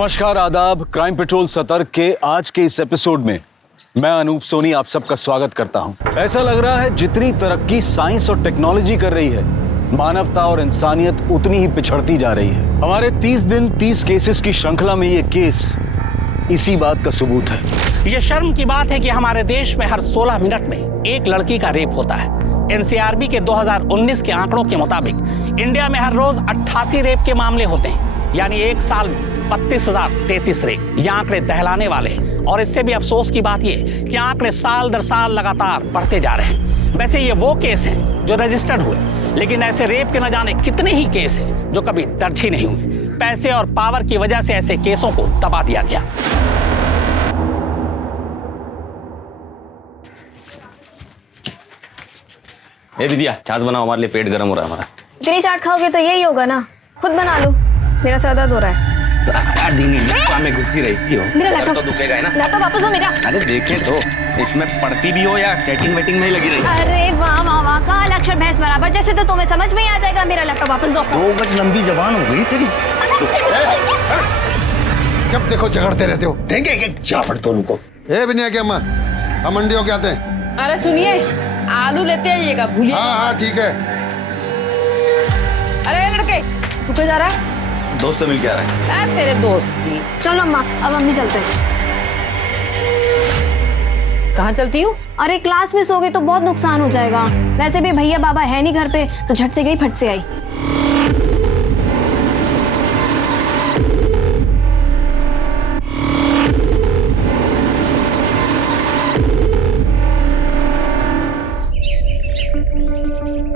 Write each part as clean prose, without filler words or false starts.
नमस्कार, आदाब। Crime petrol सतर्क के आज के इस एपिसोड में मैं अनूप सोनी आप सबका स्वागत करता हूं। ऐसा लग रहा है जितनी तरक्की साइंस और टेक्नोलॉजी कर रही है, मानवता और इंसानियत उतनी ही पिछड़ती जा रही है। हमारे 30 दिन 30 केसेस की श्रृंखला में ये केस इसी बात का सबूत है। ये शर्म की बात है कि हमारे देश में हर 16 मिनट में एक लड़की का रेप होता है। एनसीआरबी के 2019 के आंकड़ों के मुताबिक इंडिया में हर रोज 88 रेप के मामले होते हैं, यानी एक साल में 32,033 रेप। ये आंकड़े दहलाने वाले हैं और इससे भी अफसोस की बात ये कि आंकड़े साल दर साल लगातार बढ़ते जा रहे हैं। वैसे ये वो केस हैं जो रजिस्टर्ड हुए, लेकिन ऐसे रेप के न जाने कितने ही केस हैं जो कभी दर्ज ही नहीं हुए। पैसे और पावर की वजह से ऐसे केसों को दबा दिया गया। ए विद्या, छाछ बनाओ, हमारे लिए पेट गर्म हो रहा है हमारा। इतनी चाट खाओगे तो यही होगा ना, खुद बना लो। मेरा सर दर्द हो रहा है। सारा दिन लैपटॉप में घुसी रहती हो। मेरा लैपटॉप तो दुखेगा है ना। लैपटॉप वापस दो मेरा। अरे देखे तो इसमें पढ़ती भी हो या चैटिंग वेटिंग में ही लगी रही। अरे वाह वाह वाह, काल अक्षर भैंस बराबर, जैसे तो तुम्हें समझ में ही आ जाएगा। मेरा लैपटॉप वापस दो। 2 गज लंबी जबान हो गई तेरी। जब देखो झगड़ते रहते हो। देंगे क्या जाफड़ दोनों को। ए बिनिया के अम्मा, हम मंडी हो के आते हैं। अरे सुनिए, आलू लेते आइएगा, भूलिए। हाँ ठीक है। अरे लड़के, तू कहाँ जा रहा है? दोस्त से मिल के आ रहा है। अरे तेरे दोस्त की। चलो अम्मा, अब हम भी चलते हैं। कहाँ चलती हूँ? अरे क्लास मिस हो गई तो बहुत नुकसान हो जाएगा। वैसे भी भैया बाबा है नहीं घर पे, तो झट से गई फट से आई।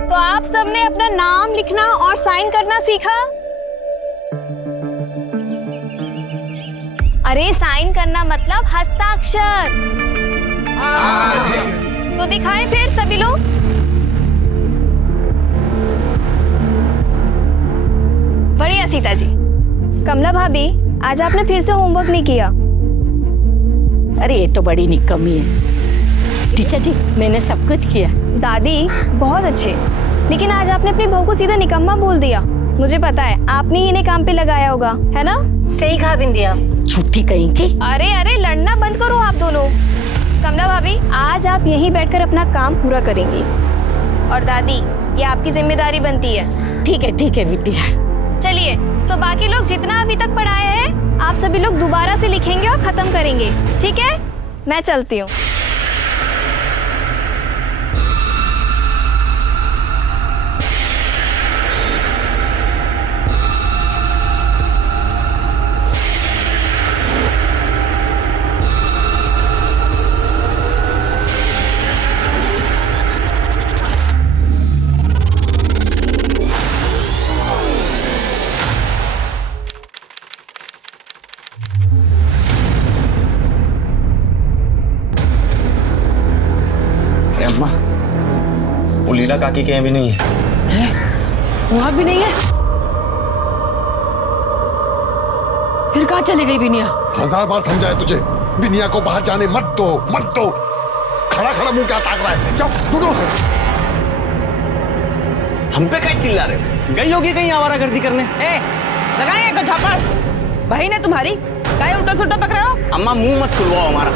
तो आप सबने अपना नाम लिखना और साइन करना सीखा? अरे साइन करना मतलब हस्ताक्षर। तो दिखाएं फिर सभी लोग। बढ़िया सीता जी। कमला भाभी, आज आपने फिर से होमवर्क नहीं किया। अरे ये तो बड़ी निकम्मी है। टीचर जी, मैंने सब कुछ किया। दादी, बहुत अच्छे, लेकिन आज आपने अपनी बहू को सीधा निकम्मा बोल दिया। मुझे पता है आपने ही इन्हें काम पे लगाया होगा, है ना? सही कहा बिंदिया। छुट्टी कहीं की। अरे अरे, लड़ना बंद करो आप दोनों। कमला भाभी, आज आप यहीं बैठकर अपना काम पूरा करेंगी, और दादी, ये आपकी जिम्मेदारी बनती है। ठीक है विद्या। चलिए, तो बाकी लोग जितना अभी तक पढ़ाए हैं, आप सभी लोग दोबारा से लिखेंगे और खत्म करेंगे, ठीक है? मैं चलती हूँ। अम्मा, वो लीला काकी के यहाँ भी नहीं है। वहाँ भी नहीं है? फिर कहाँ चली गई बिनिया? 1000 बार समझाया तुझे, बिनिया को बाहर जाने मत दो, मत दो। खड़ा खड़ा मुंह क्या ताक रहा है? जाओ ढूंढो उसे। हम पे कहीं चिल्ला रहे हो? गई होगी कहीं आवारागर्दी करने। लगाए एक झापड़। भाई ने तुम्हारी काहे उल्टा सुल्टा पकड़ रहे हो? अम्मा मुंह मत खुलवाओ हमारा।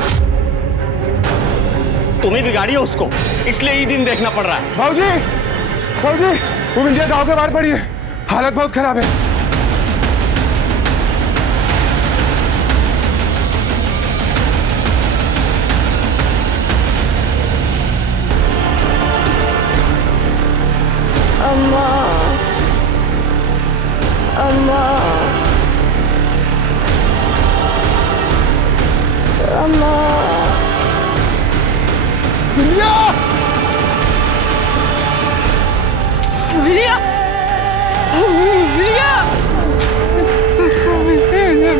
तुम्हें बिगाड़ी हो उसको, इसलिए ये दिन देखना पड़ रहा है। बाबूजी, वो बिंदिया गाँव के बाहर पड़ी है, हालत बहुत खराब है। अम्मा, अम्मा, अम्मा। बिनिया! बिनिया! बिनिया!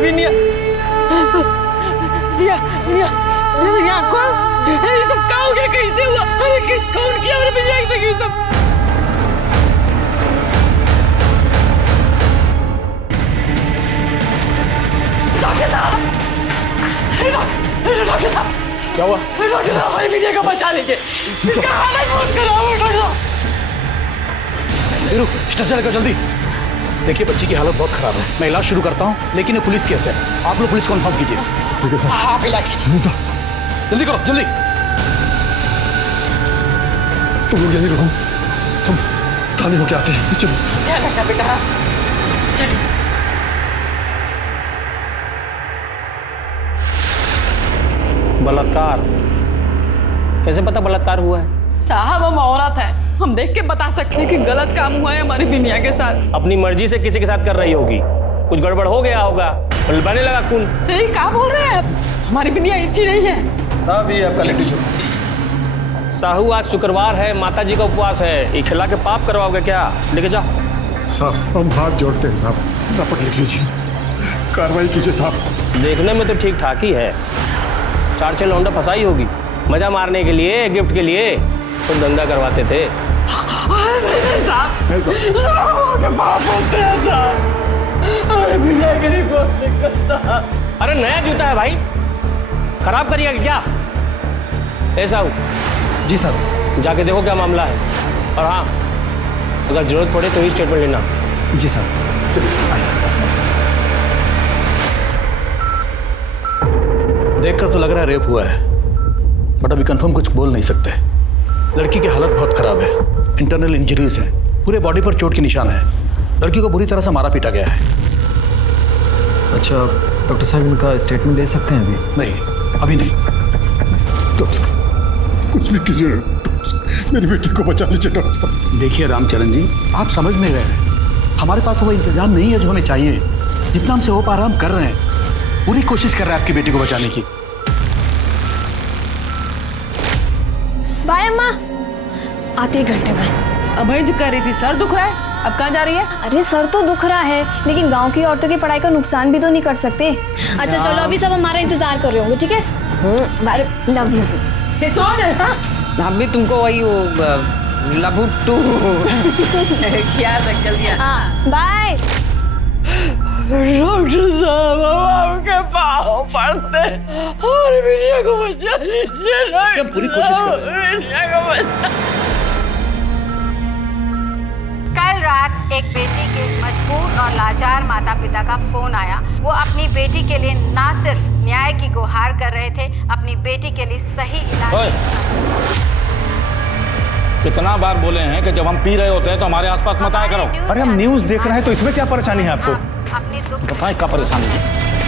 बिनिया! बिनिया! बिनिया! कौन? ये सब क्या हो गया? कैसे हुआ? अरे कौन किया मेरे बिनिया के ये सब? डॉक्टर साहब! डॉक्टर साहब! क्या हुआ? डॉक्टर साहब, हमारी बिटिया को बचा लीजिए। इसका हालत बहुत खराब है डॉक्टर साहब। वीरू, स्ट्रेचर लेकर जल्दी। देखिए बच्ची की हालत बहुत खराब है, मैं इलाज शुरू करता हूँ, लेकिन ये पुलिस केस है, आप लोग पुलिस को इन्फॉर्म कीजिए। ठीक है सर। आप इलाज कीजिए। जल्दी करो जल्दी। तुम लोग यहीं रहो, हम थाने होके आते हैं। चलो। ध्यान रखना बेटा। चलिए। बलात्कार कैसे पता बलात्कार हुआ है? साहब हम औरत हैं, हम देख के बता सकते हैं कि गलत काम हुआ है हमारी बिनिया के साथ। अपनी मर्जी से किसी के साथ कर रही होगी, कुछ गड़बड़ हो गया होगा, बने लगा खून। नहीं, क्या बोल रहे हैं आप? हमारी बिनिया ऐसी नहीं है। साहब ये आपका इलेक्ट्रिक साहू आज शुक्रवार है, माता जी का उपवास है, ये खिला के पाप करवाओगे क्या? लेके जाओ। साहब हम हाथ जोड़ते हैं साहब, रपट लिख लीजिए, कार्रवाई कीजिए साहब। देखने में तो ठीक ठाक ही है, 4-6 लौंडा फंसाई होगी, मजा मारने के लिए, गिफ्ट के लिए तो धंधा करवाते थे। नहीं साहब, पाप होते हैं साहब, हमारी बिनिया के नहीं बोलते साहब। अरे नया जूता है भाई, खराब करिएगा क्या? ऐसा हो जी सर। जाके देखो क्या मामला है, और हाँ अगर जरूरत पड़े तो ही स्टेटमेंट लेना। जी सर। चलिए सर। देखकर तो लग रहा है रेप हुआ है, बट अभी कंफर्म कुछ बोल नहीं सकते। लड़की की हालत बहुत खराब है, इंटरनल इंजरीज हैं, पूरे बॉडी पर चोट के निशान है, लड़की को बुरी तरह से मारा पीटा गया है। अच्छा डॉक्टर साहब इनका स्टेटमेंट ले सकते हैं अभी? नहीं अभी नहीं। डॉक्टर साहब कुछ भी कीजिए, मेरी बेटी को बचा लीजिए डॉक्टर साहब। देखिए रामचरण जी, आप समझ नहीं रहे हैं, हमारे पास वो इंतजाम नहीं है जो हमें चाहिए। जितना हमसे हो पा रहा हम कर रहे हैं, पूरी कोशिश कर रहे हैं आपकी बेटी को बचाने की। बाय अम्मा, आते ही घंटे में। अभय जी कह रही थी सर दुख रहा है, अब कहाँ जा रही है? अरे सर तो दुख रहा है, लेकिन गांव की औरतों की पढ़ाई का नुकसान भी तो नहीं कर सकते। अच्छा चलो, अभी सब हमारा इंतजार कर रहे होंगे, ठीक है? Bye, love you. हम भी तुमको वही वो लभुट्टू क्या रखल दिया। हाँ बाय। डॉक्टर साहब हम आपके पाँव पड़ते, हमारी बिनिया को बचा लीजिए। हम पूरी कोशिश कर रहे हैं। बिनिया को बचा। कल रात एक बेटी के मजबूर और लाचार माता पिता का फोन आया। वो अपनी बेटी के लिए ना सिर्फ न्याय की गुहार कर रहे थे, अपनी बेटी के लिए सही इलाज। कितना बार बोले हैं कि जब हम पी रहे होते हैं तो हमारे आसपास मत आया करो। अरे हम न्यूज़ देख रहे हैं तो इसमें क्या परेशानी है आपको? अपनी दुख बताएं क्या परेशानी है,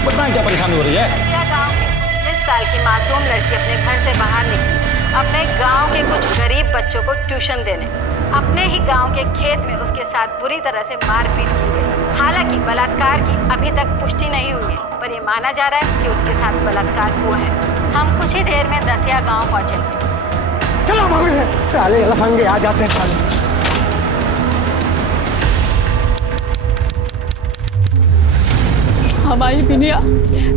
बताएं क्या परेशानी हो रही है? गांव की 19 साल की मासूम लड़की अपने घर से बाहर निकली, अपने गांव के कुछ गरीब बच्चों को ट्यूशन देने। अपने ही गांव के खेत में उसके साथ बुरी तरह से मारपीट की गई। हालांकि बलात्कार की अभी तक पुष्टि नहीं हुई है, पर यह माना जा रहा है कि उसके साथ बलात्कार हुआ है। हम कुछ ही देर में दसिया गांव पहुंचेंगे। चलो साले लफंगे आ जाते हैं साले। हमारी बिनिया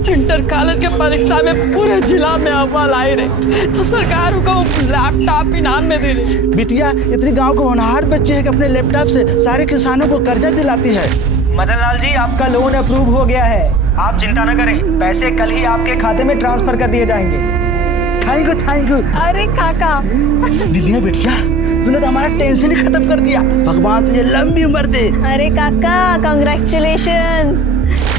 इंटर कॉलेज के परीक्षा में पूरे जिला में अव्वल आई रही, तो सरकार को लैपटॉप इनाम में दे रही। बिटिया इतनी गांव के होनहार बच्चे हैं कि अपने लैपटॉप से सारे किसानों को कर्जा दिलाती है। मदन लाल जी, आपका लोन अप्रूव हो गया है, आप चिंता न करें, पैसे कल ही आपके खाते में ट्रांसफर कर दिए जाएंगे। Thank you. अरे काका, बिटिया तूने तो हमारा टेंशन ही खत्म कर दिया, भगवान तुझे लंबी उम्र दे। अरे काका कांग्रेचुलेशंस।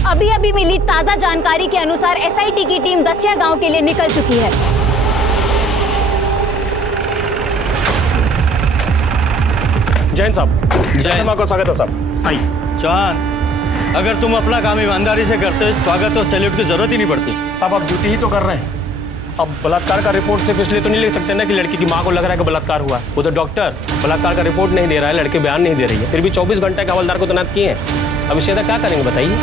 अभी अभी मिली ताजा जानकारी के अनुसार एसआईटी की टीम दसिया गांव के लिए निकल चुकी है। जैन साहब, जैन को स्वागत है साहब। चौहान, अगर तुम अपना काम ईमानदारी से करते हो, स्वागत और सैल्यूट की जरूरत ही नहीं पड़ती। साहब आप ड्यूटी ही तो कर रहे हैं, अब बलात्कार का रिपोर्ट सिर्फ इसलिए तो नहीं लिख सकते ना कि लड़की की माँ को लग रहा है कि बलात्कार हुआ। वो तो डॉक्टर बलात्कार का रिपोर्ट नहीं दे रहा है, लड़के बयान नहीं दे रही है, फिर भी 24 घंटे का हवलदार को तैनात किए हैं। अब इससे क्या करेंगे बताइए?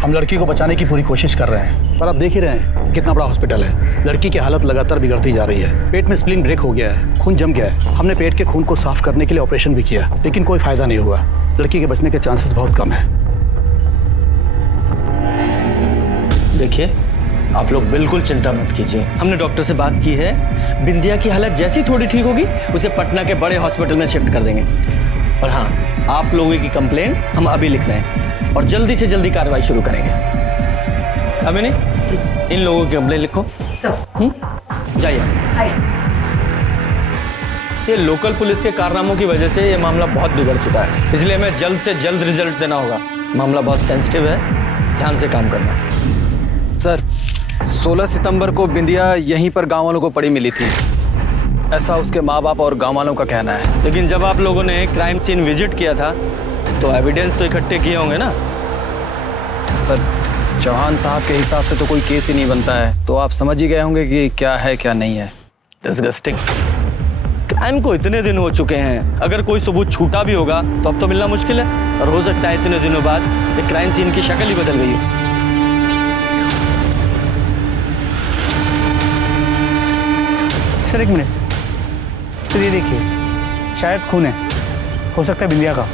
हम लड़की को बचाने की पूरी कोशिश कर रहे हैं, पर आप देख ही रहे हैं कितना बड़ा हॉस्पिटल है। लड़की की हालत लगातार बिगड़ती जा रही है, पेट में स्प्लीन ब्रेक हो गया है, खून जम गया है। हमने पेट के खून को साफ करने के लिए ऑपरेशन भी किया, लेकिन कोई फायदा नहीं हुआ। लड़की के बचने के चांसेस बहुत कम है। देखिए, आप लोग बिल्कुल चिंता मत कीजिए, हमने डॉक्टर से बात की है, बिंदिया की हालत जैसी थोड़ी ठीक होगी उसे पटना के बड़े हॉस्पिटल में शिफ्ट कर देंगे। और हाँ, आप लोगों की कंप्लेंट हम अभी लिख रहे हैं और जल्दी से जल्दी कार्रवाई शुरू करेंगे। अमिनी, इन लोगों की कंप्लेंट लिखो। जाइए। ये लोकल पुलिस के कारनामों की वजह से ये मामला बहुत बिगड़ चुका है, इसलिए हमें जल्द से जल्द रिजल्ट देना होगा। मामला बहुत सेंसिटिव है, ध्यान से काम करना। सर 16 सितंबर को बिंदिया यहीं पर गांव वालों को पड़ी मिली थी, ऐसा उसके माँ बाप और गांव वालों का कहना है। लेकिन जब आप लोगों ने क्राइम सीन विजिट किया था तो एविडेंस तो इकट्ठे किए होंगे ना? सर चौहान साहब के हिसाब से तो कोई केस ही नहीं बनता है, तो आप समझ ही गए होंगे कि क्या है क्या नहीं है। डिस्गस्टिंग। क्राइम को इतने दिन हो चुके हैं, अगर कोई सबूत छूटा भी होगा तो अब तो मिलना मुश्किल है, और हो सकता है इतने दिनों बाद ये क्राइम सीन की शक्ल ही बदल गई हो। सर एक मिनट सर, ये देखिए शायद खून है, हो सकता है बिंदिया का।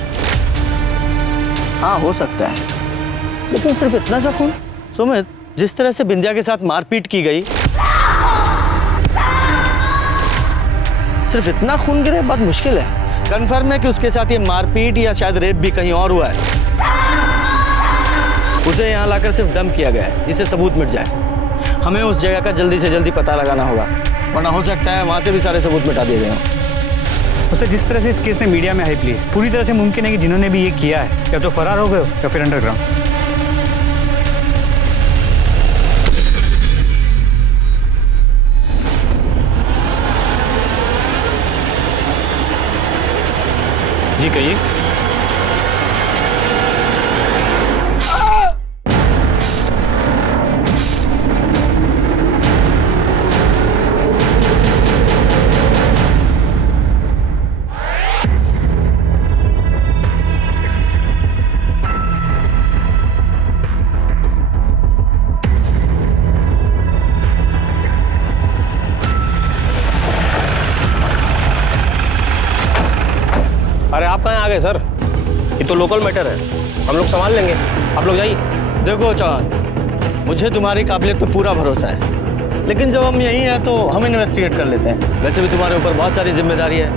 हाँ हो सकता है, लेकिन सिर्फ इतना सा खून? सुमित, जिस तरह से बिंदिया के साथ मारपीट की गई, सिर्फ इतना खून गिरे बात मुश्किल है। कंफर्म है कि उसके साथ ये मारपीट या शायद रेप भी कहीं और हुआ है। उसे यहाँ लाकर सिर्फ डंप किया गया है जिससे सबूत मिट जाए। हमें उस जगह का जल्दी से जल्दी पता लगाना होगा, वरना हो सकता है वहाँ से भी सारे सबूत मिटा दिए गए हों। सर जिस तरह से इस केस ने मीडिया में हाइप ली है, पूरी तरह से मुमकिन है कि जिन्होंने भी ये किया है या तो फरार हो गए या फिर अंडरग्राउंड। जी कहिए। अरे आप कहाँ आ गए सर? ये तो लोकल मैटर है, हम लोग संभाल लेंगे, आप लोग जाइए। देखो चौहान, मुझे तुम्हारी काबिलियत पे पूरा भरोसा है, लेकिन जब हम यहीं हैं तो हम इन्वेस्टिगेट कर लेते हैं। वैसे भी तुम्हारे ऊपर बहुत सारी जिम्मेदारी है।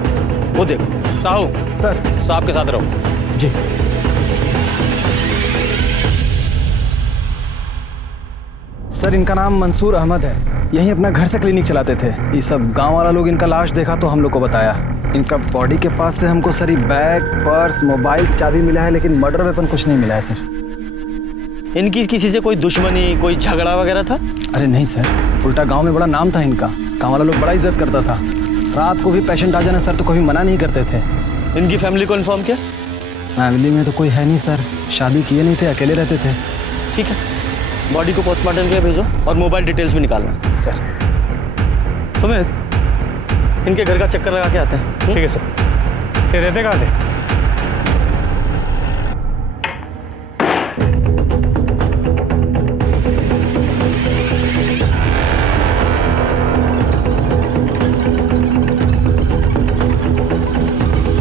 वो देखो साहू सर साहब के साथ रहो। जी सर, इनका नाम मंसूर अहमद है, यहीं अपना घर से क्लिनिक चलाते थे। ये सब गांव वाला लोग इनका लाश देखा तो हम लोग को बताया। इनका बॉडी के पास से हमको सर बैग, पर्स, मोबाइल, चाबी मिला है, लेकिन मर्डर वेपन कुछ नहीं मिला है सर। इनकी किसी से कोई दुश्मनी, कोई झगड़ा वगैरह था? अरे नहीं सर, उल्टा गांव में बड़ा नाम था इनका, गांव वाला लोग बड़ा इज्जत करता था। रात को भी पेशेंट आ जाना सर तो कभी मना नहीं करते थे। इनकी फैमिली को इन्फॉर्म किया? फैमिली में तो कोई है नहीं सर, शादी किए नहीं थे, अकेले रहते थे। ठीक है, बॉडी को पोस्टमार्टम के लिए भेजो और मोबाइल डिटेल्स भी निकालना। सर सुमित, इनके घर का चक्कर लगा के आते हैं। ठीक है सर। ये रहते कहाँ थे?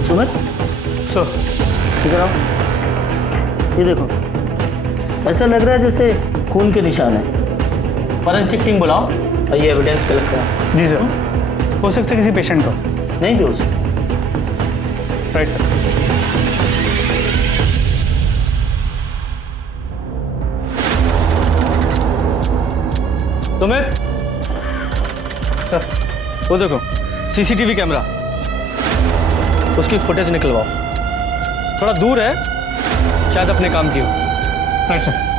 सुमित सर इधर आओ, ये देखो, ऐसा लग रहा है जैसे खून के निशान है। फॉरेंसिक टीम बुलाओ और ये एविडेंस कलेक्ट करो। जी सर। हो सकता है किसी पेशेंट का। नहीं भी हो सकता। Right sir. सुमित सर वो देखो, सीसीटीवी कैमरा, उसकी फुटेज निकलवाओ। थोड़ा दूर है, शायद अपने काम की हो। Right sir.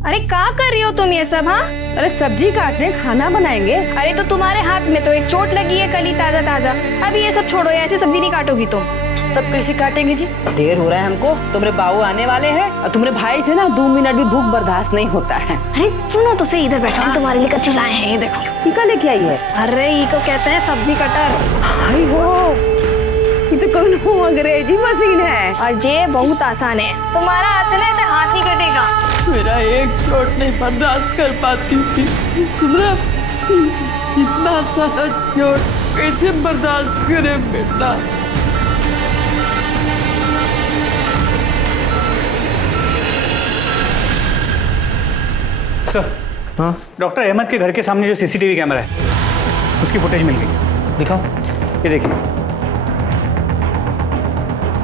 अरे क्या कर रही हो तुम ये सब? हाँ अरे सब्जी काट रहे हैं, खाना बनाएंगे। अरे तो तुम्हारे हाथ में तो एक चोट लगी है, कली ताजा ताजा। अभी ये सब छोड़ो, ऐसे सब्जी नहीं काटोगी तुम। तब कैसे काटेंगे जी? देर हो रहा है हमको, तुम्हारे बाबू आने वाले हैं और तुम्हारे भाई से ना 2 मिनट भी भूख बर्दाश्त नहीं होता है। अरे सुनो तो सही, इधर बैठो, हम तुम्हारे लिए कच्चे लाए हैं, ये देखो। टीका लेके आई है? अरे ये को कहते हैं सब्जी कटर। हाय हो, ये तो कौन अंग्रेजी मशीन है। और ये बहुत आसान है, तुम्हारा हाथ से ना ऐसे हाथ नहीं कटेगा। मेरा एक चोट नहीं बर्दाश्त कर पाती थी, तुम्हारा इतना सारा चोट कैसे बर्दाश्त करे बेटा? सर हाँ, डॉक्टर अहमद के घर के सामने जो सीसीटीवी कैमरा है उसकी फुटेज मिल गई। दिखाओ। ये देखिए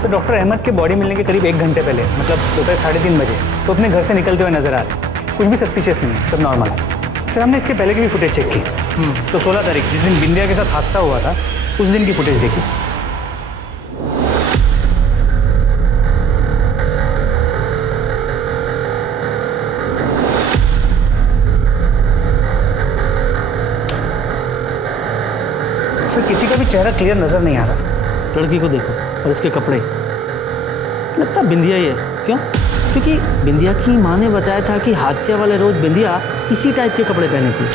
सर डॉक्टर अहमद के बॉडी मिलने के करीब 1 घंटे पहले, मतलब दोपहर 3:30 बजे, तो अपने घर से निकलते हुए नजर आ रहे। कुछ भी सस्पिशियस नहीं है, सब नॉर्मल है। सर हमने इसके पहले की भी फुटेज चेक की, तो 16 तारीख जिस दिन बिंदिया के साथ हादसा हुआ था उस दिन की फुटेज देखी। सर किसी का भी चेहरा क्लियर नजर नहीं आ रहा। लड़की को देखो और इसके कपड़े, लगता बिंदिया ही है। क्यों? क्योंकि बिंदिया की माँ ने बताया था कि हादसे वाले रोज बिंदिया इसी टाइप के कपड़े पहने थी।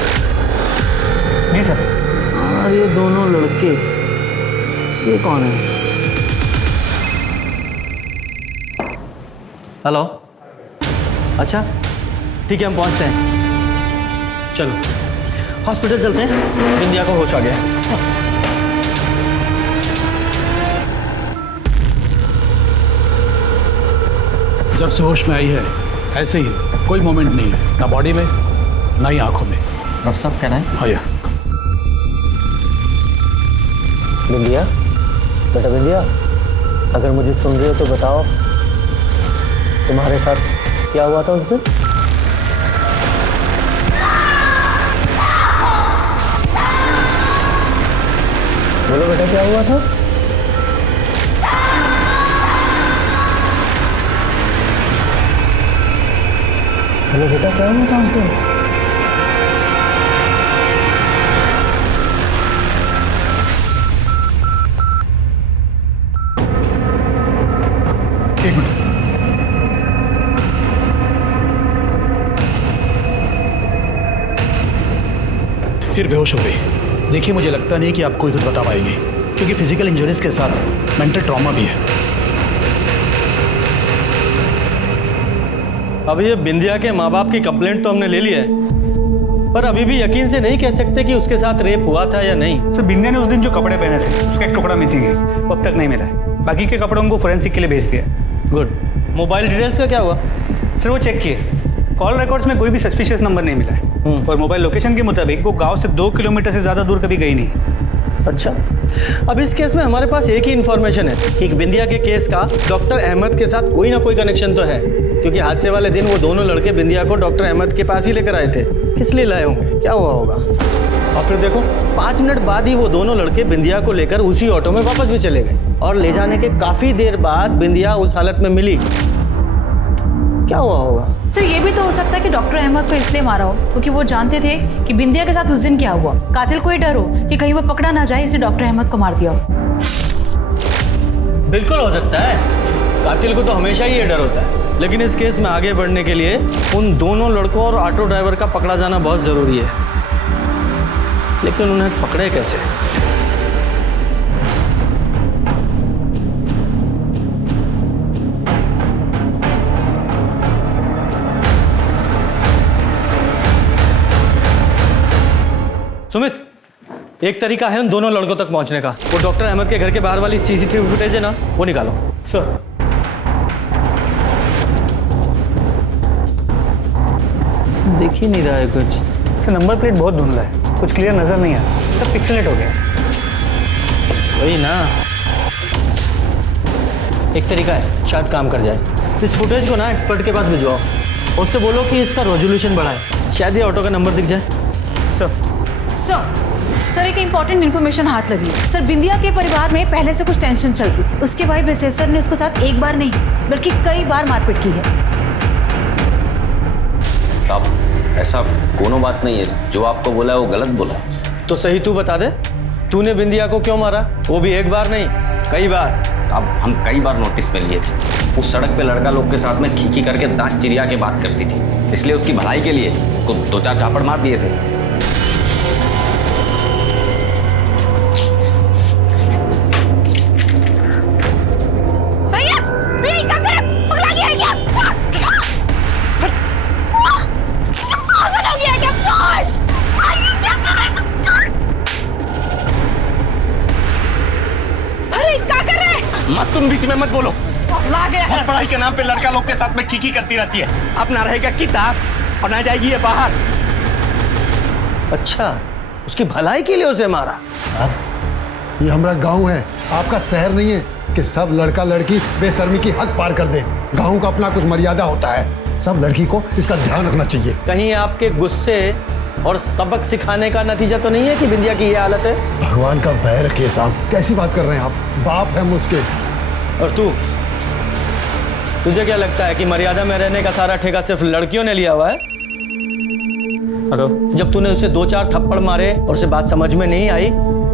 जी सर। और ये दोनों लड़के, ये कौन है? हेलो, अच्छा ठीक है, हम पहुंचते हैं। चलो हॉस्पिटल चलते हैं, बिंदिया को होश आ गया। जब से होश में आई है ऐसे ही, कोई मोमेंट नहीं है, ना बॉडी में ना ही आंखों में। डॉक्टर साहब कहना है? हाँ या बिंदिया, बेटा बिंदिया, अगर मुझे सुन रहे हो तो बताओ तुम्हारे साथ क्या हुआ था उस दिन? बोलो बेटा, क्या हुआ था? हेलो बेटा, क्या हुआ था उस दिन? एक मिनट। फिर बेहोश हो गई। देखिए मुझे लगता नहीं कि आप कोई कुछ बता पाएगी, क्योंकि फिजिकल इंजरीज के साथ मेंटल ट्रॉमा भी है। अब ये बिंदिया के माँ बाप की कंप्लेंट तो हमने ले ली है, पर अभी भी यकीन से नहीं कह सकते कि उसके साथ रेप हुआ था या नहीं। सर बिंदिया ने उस दिन जो कपड़े पहने थे उसका एक टुकड़ा मिसिंग है, वो अब तक नहीं मिला है। बाकी के कपड़ों को फोरेंसिक के लिए भेज दिया। गुड। मोबाइल डिटेल्स का क्या हुआ? सर वो चेक किए, कॉल रिकॉर्ड्स में कोई भी सस्पिशियस नंबर नहीं मिला है, और मोबाइल लोकेशन के मुताबिक वो गांव से 2 किलोमीटर से ज़्यादा दूर कभी गई नहीं। अच्छा, अब इस केस में हमारे पास एक ही इन्फॉर्मेशन है कि बिंदिया के केस का डॉक्टर अहमद के साथ कोई ना कोई कनेक्शन तो है, क्योंकि हादसे वाले दिन वो दोनों लड़के बिंदिया को डॉक्टर अहमद के पास ही लेकर आए थे। किस लिए लाए होंगे, क्या हुआ होगा? और फिर देखो 5 मिनट बाद ही वो दोनों लड़के बिंदिया को लेकर उसी ऑटो में वापस भी चले गए, और ले जाने के काफी देर बाद बिंदिया उस हालत में मिली। क्या हुआ होगा? सर ये भी तो हो सकता है कि डॉक्टर अहमद को इसलिए मारा हो क्योंकि वो जानते थे कि बिंदिया के साथ उस दिन क्या हुआ। कातिल को ही डर हो कि कहीं वो पकड़ा ना जाए, इसलिए डॉक्टर अहमद को मार दिया हो। बिल्कुल हो सकता है, कातिल को तो हमेशा ही ये डर होता है, लेकिन इस केस में आगे बढ़ने के लिए उन दोनों लड़कों और ऑटो ड्राइवर का पकड़ा जाना बहुत जरूरी है। लेकिन उन्हें पकड़े कैसे? सुमित, एक तरीका है उन दोनों लड़कों तक पहुंचने का। वो डॉक्टर अहमद के घर के बाहर वाली सीसीटीवी फुटेज है ना, वो निकालो। सर दिख ही नहीं रहा है कुछ। सर नंबर प्लेट बहुत धुंधला है, कुछ क्लियर नजर नहीं आ रहा, सब पिक्सेलेट हो गया। वही ना, एक तरीका है, शायद काम कर जाए। इस फुटेज को ना एक्सपर्ट के पास भिजवाओ, उससे बोलो कि इसका रेजोल्यूशन बढ़ाए, शायद ये ऑटो का नंबर दिख जाए। सर एक इम्पॉर्टेंट इन्फॉर्मेशन हाथ लगी। सर बिंदिया के परिवार में पहले से कुछ टेंशन चल रही थी। उसके भाई बेसेसर ने उसके साथ एक बार नहीं बल्कि कई बार मारपीट की है। साहब ऐसा कोनो बात नहीं है, जो आपको बोला है वो गलत बोला है। तो सही तू बता दे, तूने बिंदिया को क्यों मारा? वो भी एक बार नहीं, कई बार। अब हम कई बार नोटिस पे लिए थे, उस सड़क पे लड़का लोग के साथ में खींची करके दांत चिरिया के बात करती थी, इसलिए उसकी भलाई के लिए उसको 2-4 चापड़ मार दिए थे। मत तुम बीच में मत बोलो। और पढ़ाई के नाम पे लड़का लोग के साथ में खीखी करती रहती है। अब ना रहेगा किताब और ना जाएगी ये बाहर। अच्छा, उसकी भलाई के लिए उसे मारा? ये हमारा गांव है, आपका शहर नहीं है कि सब लड़का लड़की बेशर्मी की हद पार कर दे। गाँव का अपना कुछ मर्यादा होता है, सब लड़की को इसका ध्यान रखना चाहिए। कहीं आपके गुस्से और सबक सिखाने का नतीजा तो नहीं है कि बिंदिया की ये हालत है? भगवान का भय रखिए साहब, कैसी बात कर रहे हैं आप? बाप है मुझके। और तुझे क्या लगता है कि मर्यादा में रहने का सारा ठेका सिर्फ लड़कियों ने लिया हुआ है? हेलो, जब तूने उसे 2-4 थप्पड़ मारे और उसे बात समझ में नहीं आई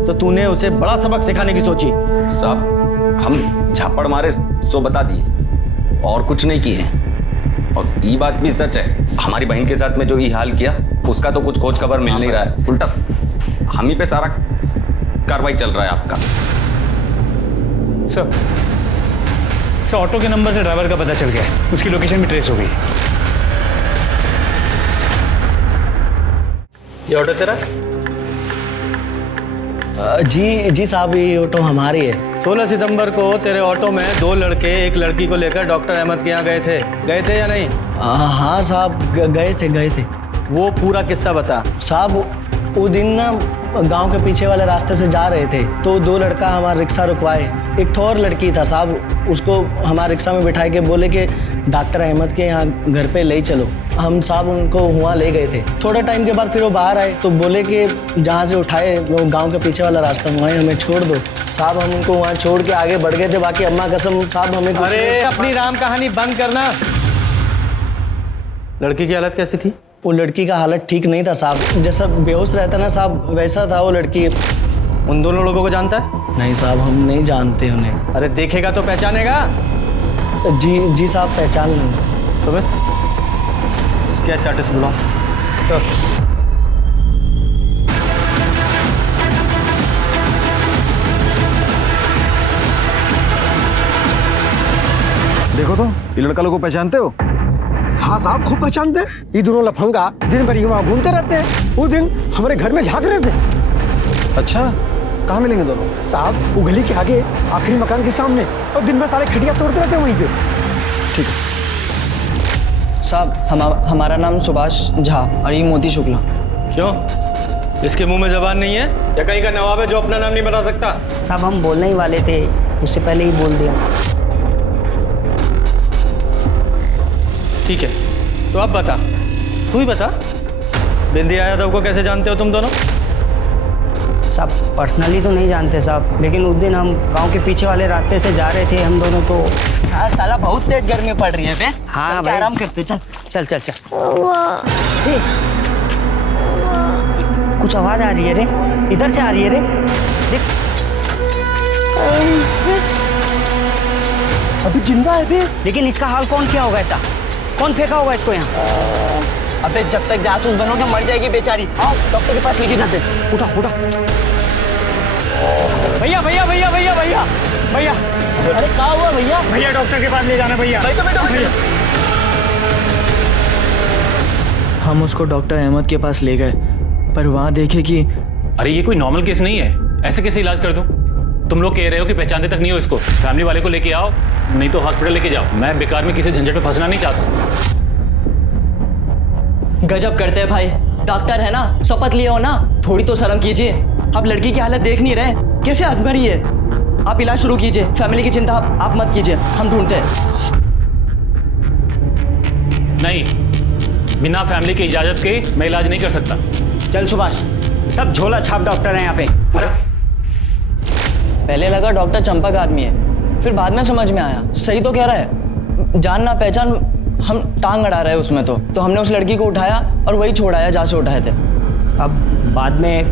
तो तूने उसे बड़ा सबक सिखाने की सोची। साहब हम झापड़ मारे सो बता दिए और कुछ नहीं किए हैं। और ये बात भी सच है, हमारी बहन के साथ में जो ये हाल किया उसका तो कुछ खोज खबर मिल नहीं रहा है। उल्टा हम ही पे सारा कार्रवाई चल रहा है आपका। सर ऑटो के नंबर से ड्राइवर का पता चल गया है, उसकी लोकेशन भी ट्रेस हो गई। ये ऑटो तेरा? जी साहब, ये ऑटो हमारी है। 16 सितंबर को तेरे ऑटो में 2 लड़के एक लड़की को लेकर डॉक्टर अहमद के यहाँ गए थे या नहीं? हाँ साहब, गए थे। वो पूरा किस्सा बता। साहब वो दिन ना गांव के पीछे वाले रास्ते से जा रहे थे तो 2 लड़का हमारा रिक्शा रुकवाए। एक ठो और लड़की था साहब, उसको हमारे रिक्शा में बिठा के बोले कि डॉक्टर अहमद के यहाँ घर पे ले चलो। हम साहब उनको वहाँ ले गए थे। थोड़ा टाइम के बाद फिर वो बाहर आए तो बोले कि जहाँ से उठाए वो गांव के पीछे वाला रास्ता, वहीं हमें छोड़ दो। साहब हम उनको वहाँ छोड़ के आगे बढ़ गए थे। बाकी अम्मा कसम साहब हमें कुछ अरे अपनी राम कहानी बंद करना। लड़की की हालत कैसी थी? वो लड़की का हालत ठीक नहीं था साहब, जैसा बेहोश रहता ना साहब वैसा था वो लड़की। उन दोनों लोगों को जानता है? नहीं साहब, हम नहीं जानते उन्हें। अरे देखेगा तो पहचानेगा? जी साहब, पहचान लेंगे। सुमित, क्या चार्टेस बुलाओ। देखो तो ये लड़का लोगों को पहचानते हो? हाँ साहब, खूब पहचानते हैं। ये दोनों लफंगा दिन भर वहाँ घूमते रहते हैं। उस दिन हमारे घर में झांक रहे थे। अच्छा, कहाँ मिलेंगे दोनों? साहब वो गली के आगे आखिरी मकान के सामने, और दिन भर सारे खटिया तोड़ते रहते हैं वहीं पे। ठीक है साहब, हमारा नाम सुभाष झा और ये मोती शुक्ला। क्यों, इसके मुंह में जबान नहीं है या कहीं का नवाब है जो अपना नाम नहीं बता सकता? साहब हम बोलने ही वाले थे, उससे पहले ही बोल दिया। ठीक है, तो अब बता, तू ही बता, बिंदिया यादव को कैसे जानते हो तुम दोनों? साहब पर्सनली तो नहीं जानते साहब, लेकिन उस दिन हम गांव के पीछे वाले रास्ते से जा रहे थे हम दोनों तो। हाँ साला, बहुत तेज गर्मी पड़ रही है बे। हाँ भाई, आराम करते। चल चल चल चल। कुछ आवाज आ रही है रे, इधर से आ रही है रे, देख। अभी जिंदा है बे। लेकिन इसका हाल कौन किया होगा ऐसा? कौन फेंका होगा इसको यहाँ? अबे जब तक जासूस बनोगे मर जाएगी बेचारी। आओ डॉक्टर के पास लेके जाते। उठा उठा। भैया भैया भैया भैया भैया भैया, अरे क्या हुआ भैया? भैया डॉक्टर के पास ले जाना भैया। हम उसको डॉक्टर अहमद के पास ले गए, पर वहाँ देखे कि अरे ये कोई नॉर्मल केस नहीं है, ऐसे कैसे इलाज कर दूं? तुम लोग कह रहे हो कि पहचानते तक नहीं हो इसको। फैमिली वाले को लेके आओ, नहीं तो हॉस्पिटल लेके जाओ। मैं बेकार में किसी झंझट में फंसना नहीं चाहता। गजब करते हैं भाई, डॉक्टर है ना, शपथ लिए हो ना, थोड़ी तो शर्म कीजिए। आप लड़की की हालत देख नहीं रहे, कैसे आत्महरी है? आप इलाज शुरू कीजिए, फैमिली की चिंता आप मत कीजिए, हम ढूंढते हैं। नहीं, बिना फैमिली की इजाजत के मैं इलाज नहीं कर सकता। चल सुभाष, सब झोला छाप डॉक्टर हैं यहाँ पे। पहले लगा डॉक्टर चंपक आदमी है, फिर बाद में समझ में आया सही तो कह रहा है। जान ना पहचान हम टांग अड़ा रहे उसमें तो हमने उस लड़की को उठाया और वही छोड़ाया जहाँ से उठाए थे। अब बाद में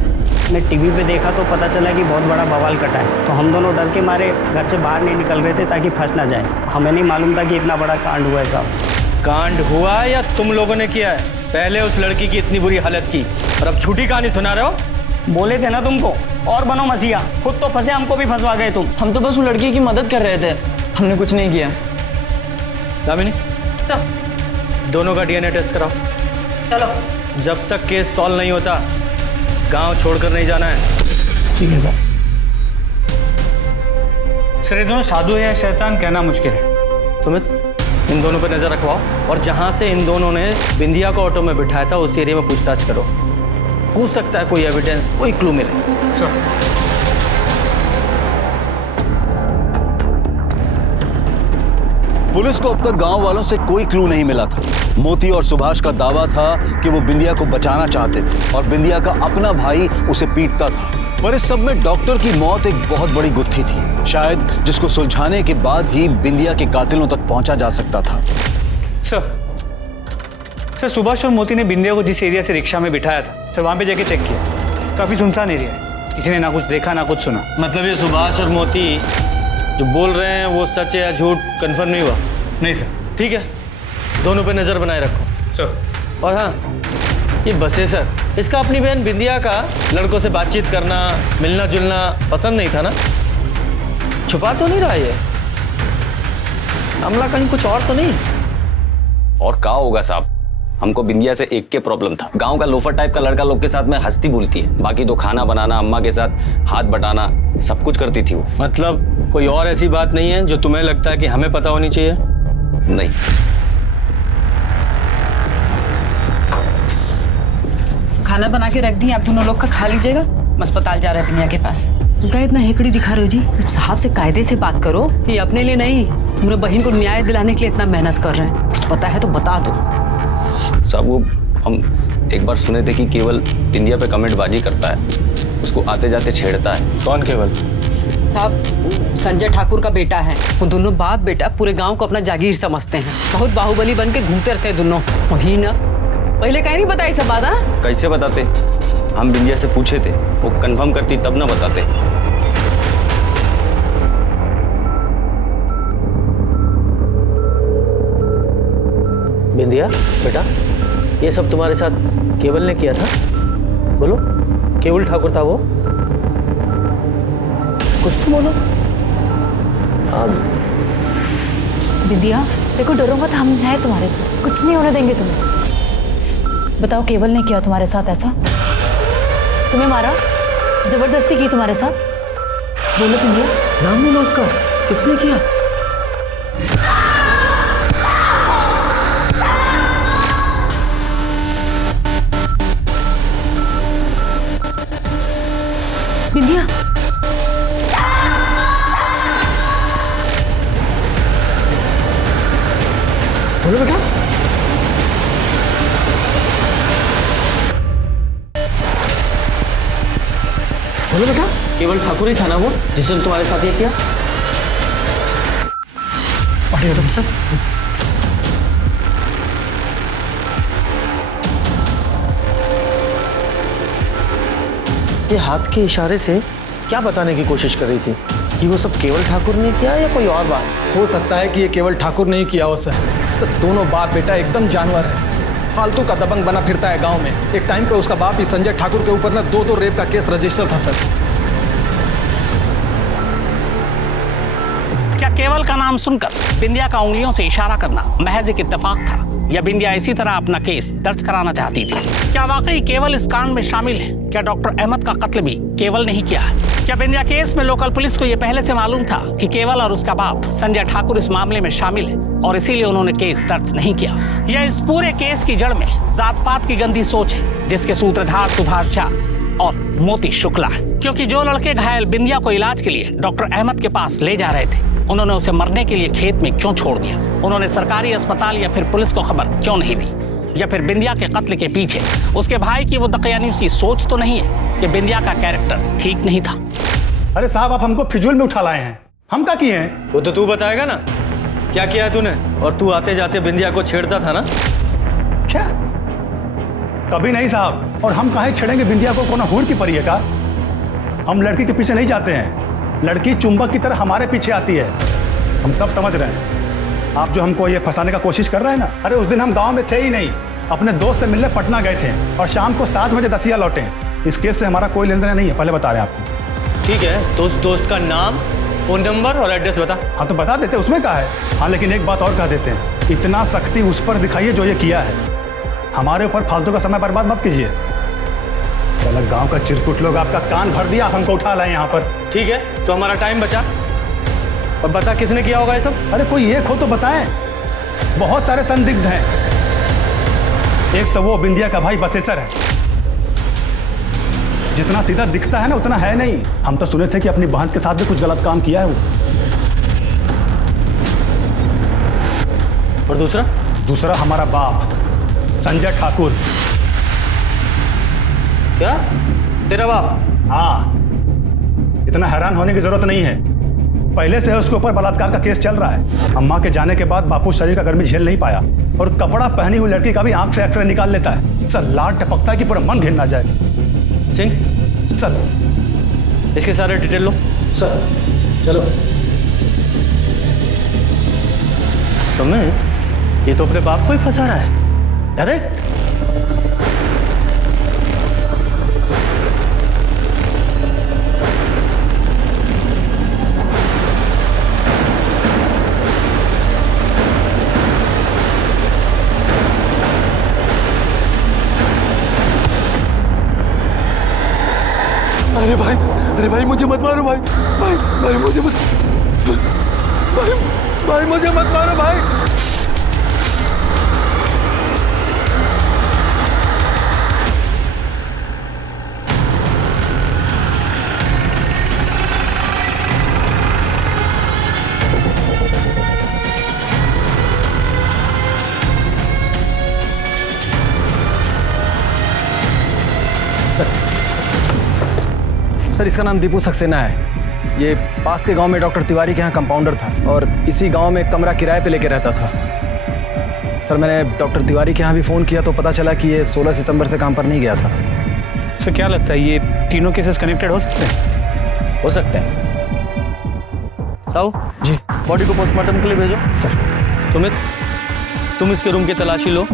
मैं टीवी पे देखा तो पता चला कि बहुत बड़ा बवाल कटा है, तो हम दोनों डर के मारे घर से बाहर नहीं निकल रहे थे ताकि फंस ना जाए। हमें नहीं मालूम था कि इतना बड़ा कांड हुआ है साहब। कांड हुआ या तुम लोगों ने किया है? पहले उस लड़की की इतनी बुरी हालत की और अब झूठी कहानी सुना रहे हो। बोले थे ना तुमको, और बनो मसीहा, खुद तो फंसे, हमको भी फंसवा गए तुम। हम तो बस उस लड़की की मदद कर रहे थे, हमने कुछ नहीं किया। दामिनी सब दोनों का डीएनए टेस्ट कराओ। चलो। जब तक केस सॉल्व नहीं होता गांव छोड़कर नहीं जाना है। ठीक है सर। सर ये दोनों साधु है या शैतान कहना मुश्किल है। सुमित, इन दोनों पर नजर रखवाओ और जहां से इन दोनों ने बिंदिया को ऑटो में बिठाया था उस एरिया में पूछताछ करो। हो सकता है कोई एविडेंस, कोई क्लू मिले। सर पुलिस को अब तक गांव वालों से कोई क्लू नहीं मिला था। मोती और सुभाष का दावा था कि वो बिंदिया को बचाना चाहते थे और बिंदिया का अपना भाई उसे पीटता था। पर इस सब में डॉक्टर की मौत एक बहुत बड़ी गुत्थी थी, शायद जिसको सुलझाने के बाद ही बिंदिया के कातिलों तक पहुंचा जा सकता था। सर सुभाष और मोती ने बिंदिया को जिस एरिया से रिक्शा में बिठाया था सर, वहां पे जाके चेक किया। काफी सुनसान एरिया है, किसी ने ना कुछ देखा ना कुछ सुना। मतलब ये सुभाष और मोती जो बोल रहे हैं वो सच है या झूठ कंफर्म नहीं हुआ? नहीं सर। ठीक है, दोनों पे नजर बनाए रखो सर। और हाँ, ये बसे सर, इसका अपनी बहन बिंदिया का लड़कों से बातचीत करना, मिलना जुलना पसंद नहीं था ना? छुपा तो नहीं रहा ये मामला, कहीं कुछ और तो नहीं? और क्या होगा साहब, हमको बिंदिया से एक के प्रॉब्लम था। गांव का लोफर टाइप का लड़का लोग के साथ में हंसती बोलती है, बाकी तो खाना बनाना, अम्मा के साथ हाथ बटाना सब कुछ करती थी वो। मतलब कोई और ऐसी बात नहीं है जो तुम्हें लगता है कि हमें पता होनी चाहिए? नहीं। खाना बना के रख दी, आप दोनों लोग का खा लीजिएगा। अस्पताल जा रहा है बिंदिया के पास। क्या इतना हेकड़ी दिखा रहे हो जी? साहब से कायदे से बात करो। ये अपने लिए नहीं, तुम्हारे बहन को न्याय दिलाने के लिए इतना मेहनत कर रहे हैं। पता है तो बता दो। साहब वो हम एक बार सुने थे कि केवल बिंदिया पे कमेंट बाजी करता है, उसको आते जाते छेड़ता है। कौन केवल? साहब संजय ठाकुर का बेटा है। वो दोनों बाप बेटा पूरे गांव को अपना जागीर समझते हैं। बहुत बाहुबली बन के घूमते रहते हैं दोनों। वही ना, पहले कहीं नहीं बताई सब बात। कैसे बताते? हम बिंदिया से पूछे थे, वो कंफर्म करती तब ना बताते। बिंदिया बेटा, ये सब तुम्हारे साथ केवल ने किया था? बोलो, केवल ठाकुर था वो? कुछ तो बोलो। बिंदिया देखो, डरो मत, हम हैं तुम्हारे साथ, कुछ नहीं होने देंगे तुम्हें। बताओ, केवल ने किया तुम्हारे साथ ऐसा? तुम्हें मारा, जबरदस्ती की तुम्हारे साथ? बोलो बिंदिया। नाम बोलो उसका, किसने किया? बिंदिया बोलो बेटा। बोलो बेटा, केवल ठाकुर ही था ना वो जिसने तुम्हारे साथ ये किया? बढ़िया तुम सब। ये हाथ के इशारे से क्या बताने की कोशिश कर रही थी? कि वो सब केवल ठाकुर ने किया या कोई और बात? हो सकता है कि ये केवल ठाकुर ने ही किया हो सर। दोनों बाप बेटा एकदम जानवर है, फालतू का दबंग बना फिरता है गांव में। एक टाइम पे उसका बाप ही संजय ठाकुर के ऊपर ना 2-2 रेप का केस रजिस्टर था सर। क्या केवल का नाम सुनकर बिंदिया का उंगलियों से इशारा करना महज एक इत्तेफाक था, या बिंदिया इसी तरह अपना केस दर्ज कराना चाहती थी? क्या वाकई केवल इस कांड में शामिल है? क्या डॉक्टर अहमद का कत्ल भी केवल नहीं किया है? क्या बिंदिया केस में लोकल पुलिस को यह पहले से मालूम था कि केवल और उसका बाप संजय ठाकुर इस मामले में शामिल है और इसीलिए उन्होंने केस दर्ज नहीं किया? यह इस पूरे केस की जड़ में जात पात की गंदी सोच है, जिसके सूत्रधार सुभाष झा और मोती शुक्ला है। क्योंकि जो लड़के घायल बिंदिया को इलाज के लिए डॉक्टर अहमद के पास ले जा रहे थे, उन्होंने उसे मरने के लिए खेत में क्यों छोड़ दिया? उन्होंने सरकारी अस्पताल या फिर पुलिस को खबर क्यों नहीं दी? या फिर बिंदिया के कत्ल के पीछे उसके भाई की वो दकियानी सी सोच तो नहीं है कि बिंदिया का कैरेक्टर ठीक नहीं था? अरे साहब, आप हमको फिजूल में उठा लाए हैं। हम क्या किए हैं? वो तो तू बताएगा ना, क्या किया है तूने? और तू आते जाते बिंदिया को छेड़ता था ना? क्या? कभी नहीं साहब। और हम काहे छेड़ेंगे बिंदिया को? कोना हूर की परी है का? हम लड़की के पीछे नहीं जाते हैं, लड़की चुंबक की तरह हमारे पीछे आती है। हम सब समझ रहे हैं। आप जो हमको ये फंसाने का कोशिश कर रहे हैं ना, अरे उस दिन हम गांव में थे ही नहीं, अपने दोस्त से मिलने पटना गए थे और शाम को 7 बजे दसिया लौटे। इस केस से हमारा कोई लेन देन नहीं है, पहले बता रहे हैं आपको। ठीक है, तो उस दोस्त का नाम, फोन नंबर और एड्रेस बता। हाँ तो बता देते, उसमें क्या है। हाँ लेकिन एक बात और कह देते हैं, इतना सख्ती उस पर दिखाइए जो ये किया है। हमारे ऊपर फालतू का समय बर्बाद मत कीजिए। चलो, गांव का चिरकुट लोग आपका कान भर दिया, आप हमको उठा लाए यहाँ पर। ठीक है, तो हमारा टाइम बचा। और बता, किसने किया होगा ये सब? अरे कोई एक हो तो बताएं, बहुत सारे संदिग्ध हैं। एक तो वो बिंदिया का भाई बसेसर है, जितना सीधा दिखता है ना उतना है नहीं। हम तो सुने थे कि अपनी बहन के साथ भी कुछ गलत काम किया है वो। और दूसरा? दूसरा हमारा बाप संजय ठाकुर। क्या? तेरा बाप? हाँ, इतना हैरान होने की जरूरत नहीं है। पहले से उसके ऊपर बलात्कार का केस चल रहा है। अम्मा के जाने के बाद बापू शरीर का गर्मी झेल नहीं पाया और कपड़ा पहनी हुई लड़की का भी आंख से एक्सरे निकाल लेता है। सर लाड टपकता है कि पूरा मन घिन ना जाए। सिंह, सर इसके सारे डिटेल लो। सर चलो। समय ये तो अपने बाप को ही फंसा रहा है। डायरेक्ट अरे भाई मुझे मत मारो भाई। भाई मुझे मत भाई मुझे मत मारो भाई। सर इसका नाम दीपू सक्सेना है। ये पास के गांव में डॉक्टर तिवारी के यहाँ कंपाउंडर था और इसी गांव में कमरा किराए पे लेके रहता था। सर मैंने डॉक्टर तिवारी के यहाँ भी फ़ोन किया तो पता चला कि ये 16 सितंबर से काम पर नहीं गया था। सर क्या लगता है ये तीनों केसेस कनेक्टेड हो सकते हैं? हो सकते हैं। साहू जी, बॉडी को पोस्टमार्टम के लिए भेजो। सर। सुमित, तुम इसके रूम की तलाशी लो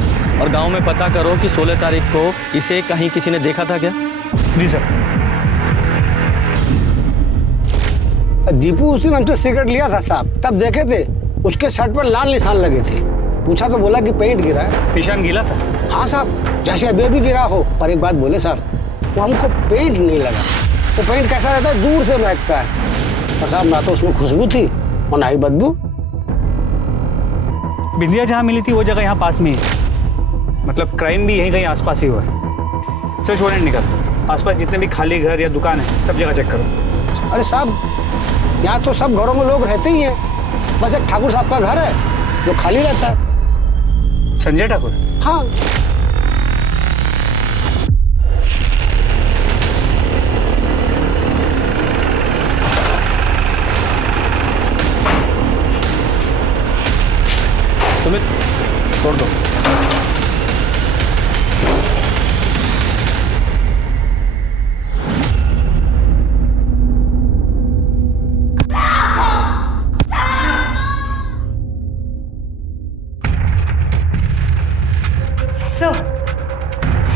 और गांव में पता करो कि 16 तारीख को इसे कहीं किसी ने देखा था क्या। जी सर। दीपू उस दिन हमसे सिगरेट लिया था साहब, तब देखे थे उसके शर्ट पर लाल निशान लगे थे। पूछा तो बोला कि पेंट गिरा है। निशान गीला था? हाँ साहब, जैसे अभी भी गिरा हो। पर एक बात बोले साहब, वो हमको पेंट नहीं लगा। वो पेंट कैसा रहता है, दूर से महकता है। और साहब ना तो उसमें खुशबू थी और ना ही बदबू। बिंदिया जहाँ मिली थी वो जगह यहाँ पास में ही, मतलब क्राइम भी यहीं कहीं आसपास ही हुआ है। सर छोड़े निकल, आसपास जितने भी खाली घर या दुकान है सब जगह चेक करो। अरे साहब यहाँ तो सब घरों में लोग रहते ही हैं, बस एक ठाकुर साहब का घर है जो खाली रहता है। संजय ठाकुर? हाँ। सुमित, छोड़ दो।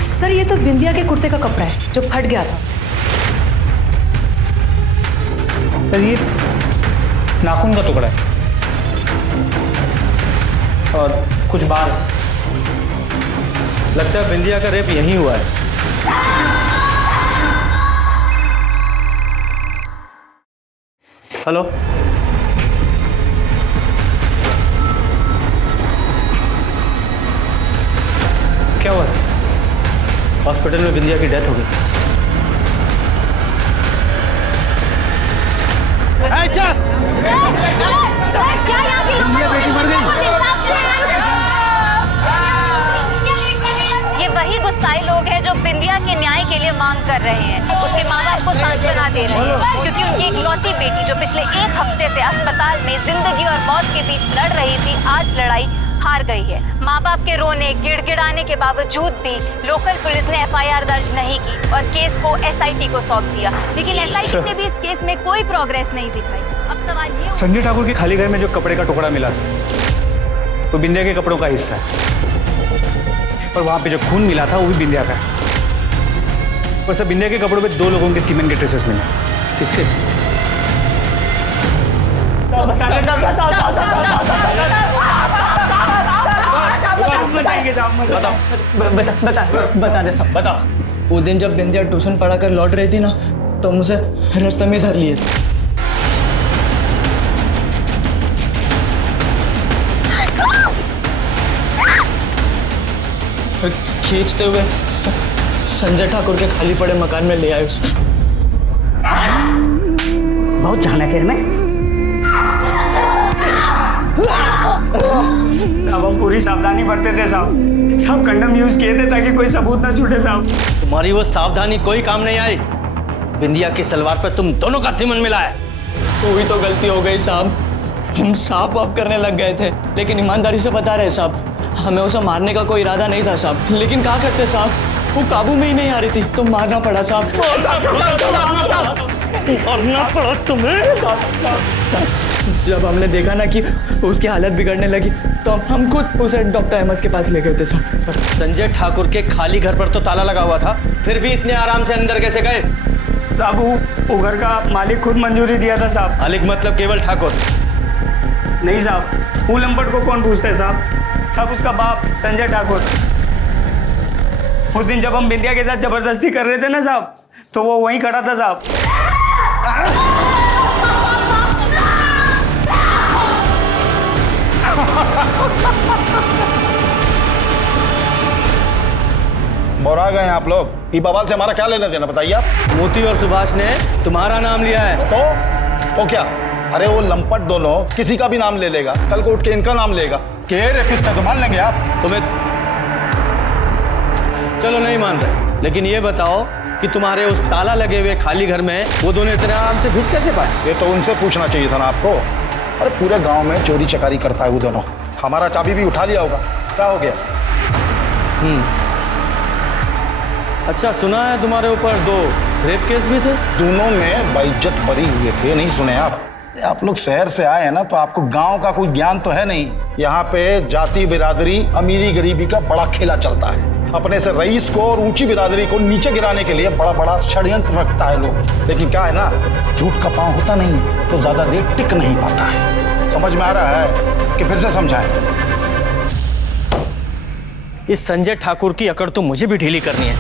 सर ये तो बिंदिया के कुर्ते का कपड़ा है जो फट गया था। सर ये नाखून का टुकड़ा है और कुछ बाल। लगता है बिंदिया का रेप यहीं हुआ है। हेलो, क्या हुआ? हॉस्पिटल में बिंदिया की डेथ हो गई। बेटी मर गई। ये वही गुस्साई लोग हैं जो बिंदिया के न्याय के लिए मांग कर रहे हैं। उसके माँ बाप को सांत्वना दे रहे हैं क्योंकि उनकी इकलौती बेटी जो पिछले 1 हफ्ते से अस्पताल में जिंदगी और मौत के बीच लड़ रही थी, आज लड़ाई हार गई है। माँ बाप के रोने गिड़गिड़ाने के बावजूद भी लोकल पुलिस ने FIR दर्ज नहीं की और केस को SIT को सौंप दिया, लेकिन SIT ने भी इस केस में कोई प्रोग्रेस नहीं दिखाई। अब सवाल ये, संजय ठाकुर के खाली घर में जो कपड़े का टुकड़ा मिला था वो बिंदिया के कपड़ों का हिस्सा है और वहां पे जो खून मिला था वो भी बिंदिया का है। और सब बिंदिया के कपड़ों पे 2 लोगों के सीमेंट के ट्रेसेस मिले। किसके? बता दे सब। बता। वो दिन जब बिंदिया ट्यूशन पढ़ा कर लौट रही थी ना, तो मुझे रास्ते में धर लिए थे। खींचते हुए संजय ठाकुर के खाली पड़े मकान में ले आए उसे। बहुत जाना तेरे में। अब हम पूरी सावधानी बरते थे साहब। सब कंडम यूज किए थे ताकि कोई सबूत ना छूटे साहब। तुम्हारी वो सावधानी कोई काम नहीं आई। बिंदिया की सलवार पे तुम दोनों का सीमन मिला है। वही तो गलती हो गई साहब, हम साफ वाप करने लग गए थे, लेकिन ईमानदारी से बता रहे साहब, हमें उसे मारने का कोई इरादा नहीं था साहब, लेकिन क्या करते साहब, वो काबू में ही नहीं आ रही थी तो मारना पड़ा साहब। मारना पड़ा तुम्हें साहब। जब हमने देखा ना कि उसकी हालत बिगड़ने लगी तो हम खुद उसे डॉक्टर अहमद के पास ले गए थे साहब। संजय ठाकुर के खाली घर पर तो ताला लगा हुआ था, फिर भी इतने आराम से अंदर कैसे गए? साहब वो घर का मालिक खुद मंजूरी दिया था साहब। मालिक मतलब केवल ठाकुर? नहीं साहब, वो लंपट को कौन पूछते है साहब? सब उसका बाप संजय ठाकुर। उस दिन जब हम बिंदिया के साथ जबरदस्ती कर रहे थे ना साहब, तो वो वहीं खड़ा था साहब। बोरा गए आप लोग, ये बवाल से हमारा क्या लेना देना बताइए आप। मोती और सुभाष ने तुम्हारा नाम लिया है। तो क्या? अरे वो लंपट दोनों किसी का भी नाम ले लेगा, कल को उठ के इनका नाम लेगा। के रेपिस्ट है तो मान लेंगे आप। सुमित, चलो नहीं मान रहे, लेकिन ये बताओ कि तुम्हारे उस ताला लगे हुए खाली घर में वो दोनों इतने आराम से घुस कैसे पाए? ये तो उनसे पूछना चाहिए था ना आपको। अरे पूरे गांव में चोरी चकारी करता है वो दोनों, हमारा चाबी भी उठा लिया होगा, क्या हो गया? अच्छा, सुना है तुम्हारे ऊपर 2 रेप केस भी थे? दोनों में बाइज्जत बरी हुए थे, नहीं सुने आप लोग शहर से आए हैं ना, तो आपको गांव का कोई ज्ञान तो है नहीं। यहाँ पे जाति बिरादरी अमीरी गरीबी का बड़ा खेला चलता है। अपने से रईस को और ऊंची बिरादरी को नीचे गिराने के लिए बड़ा बड़ा षड्यंत्र रखता है लोग। लेकिन क्या है ना, झूठ का पांव होता नहीं है तो ज्यादा रेट टिक नहीं पाता है। समझ में आ रहा है कि फिर से समझाएं? इस संजय ठाकुर की अकड़ तो मुझे भी ढीली करनी है,